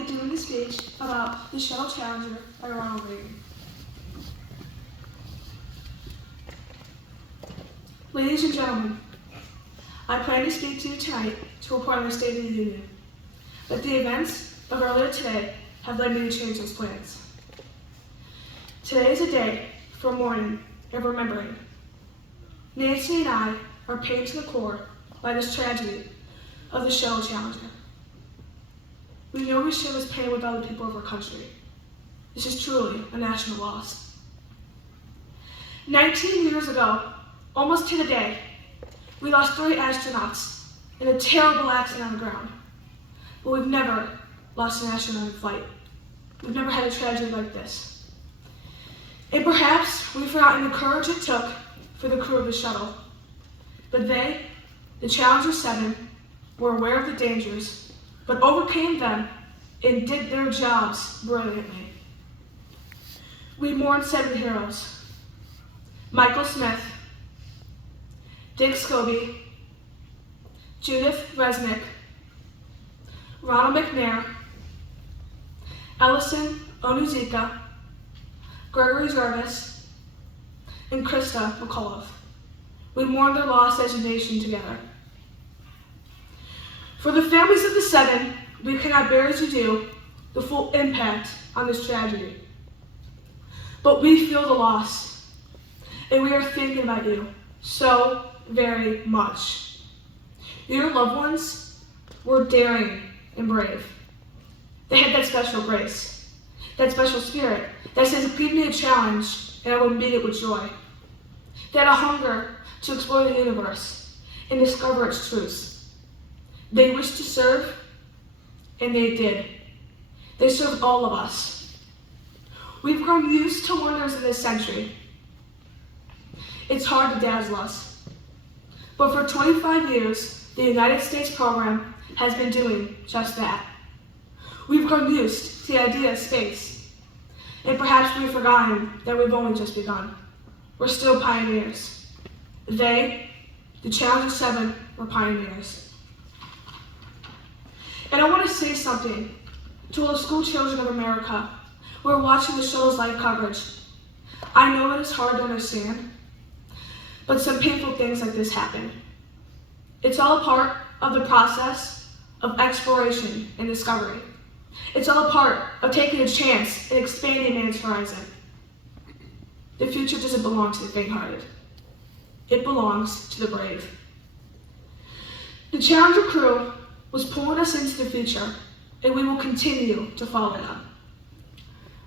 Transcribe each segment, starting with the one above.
be doing a speech about the Shuttle Challenger by Ronald Reagan. Ladies and gentlemen, I plan to speak to you tonight to report on the State of the Union. But the events of earlier today have led me to change those plans. Today is a day for mourning and remembering. Nancy and I are pained to the core by this tragedy of the Shuttle Challenger. We know we share this pain with other people of our country. This is truly a national loss. 19 years ago, almost to the day, we lost 3 astronauts in a terrible accident on the ground. But we've never lost an astronaut in flight. We've never had a tragedy like this. And perhaps we've forgotten the courage it took for the crew of the shuttle. But they, the Challenger 7, were aware of the dangers, but overcame them and did their jobs brilliantly. We mourn 7 heroes: Michael Smith, Dick Scobie, Judith Resnick, Ronald McNair, Ellison Onuzika, Gregory Jervis, and Krista McAuliffe. We mourn their loss as a nation together. For the families of the 7, we cannot bear as you do the full impact on this tragedy. But we feel the loss, and we are thinking about you so very much. Your loved ones were daring and brave. They had that special grace, that special spirit that says, give me a challenge and I will meet it with joy. They had a hunger to explore the universe and discover its truths. They wished to serve, and they did. They served all of us. We've grown used to wonders in this century. It's hard to dazzle us. But for 25 years, the United States program has been doing just that. We've grown used to the idea of space. And perhaps we've forgotten that we've only just begun. We're still pioneers. They, the Challenger 7, were pioneers. And I want to say something to all the school children of America who are watching the shuttle's live coverage. I know it is hard to understand, but some painful things like this happen. It's all a part of the process of exploration and discovery. It's all a part of taking a chance and expanding man's horizon. The future doesn't belong to the faint-hearted. It belongs to the brave. The Challenger crew was pulling us into the future, and we will continue to follow them.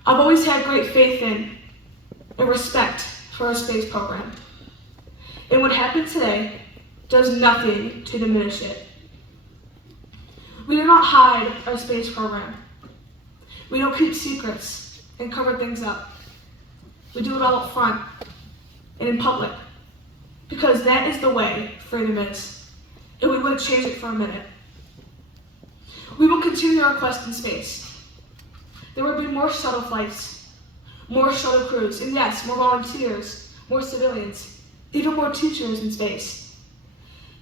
I've always had great faith in and respect for our space program. And what happened today does nothing to diminish it. We do not hide our space program. We don't keep secrets and cover things up. We do it all up front and in public, because that is the way freedom is, and we wouldn't change it for a minute. We will continue our quest in space. There will be more shuttle flights, more shuttle crews, and yes, more volunteers, more civilians, even more teachers in space.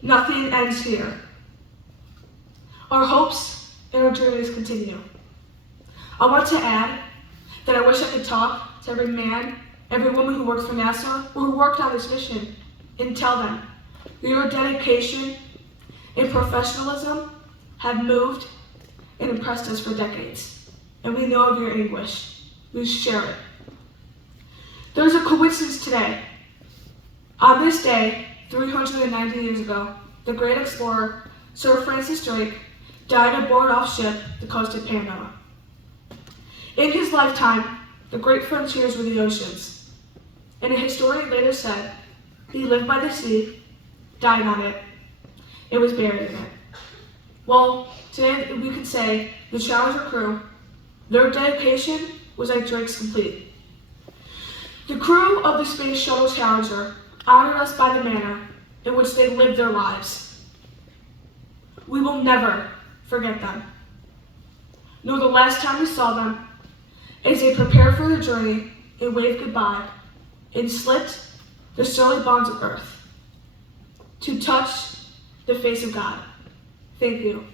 Nothing ends here. Our hopes and our journeys continue. I want to add that I wish I could talk to every man, every woman who works for NASA or who worked on this mission and tell them your dedication and professionalism have moved and impressed us for decades, and we know of your anguish. We share it. There's a coincidence today. On this day, 390 years ago, the great explorer, Sir Francis Drake, died aboard off ship the coast of Panama. In his lifetime, the great frontiers were the oceans, and a historian later said, he lived by the sea, died on it, and was buried in it. Well, today we could say the Challenger crew, their dedication was like Drake's complete. The crew of the Space Shuttle Challenger honored us by the manner in which they lived their lives. We will never forget them, nor the last time we saw them, as they prepared for the journey and waved goodbye and slipped the surly bonds of earth to touch the face of God. Thank you.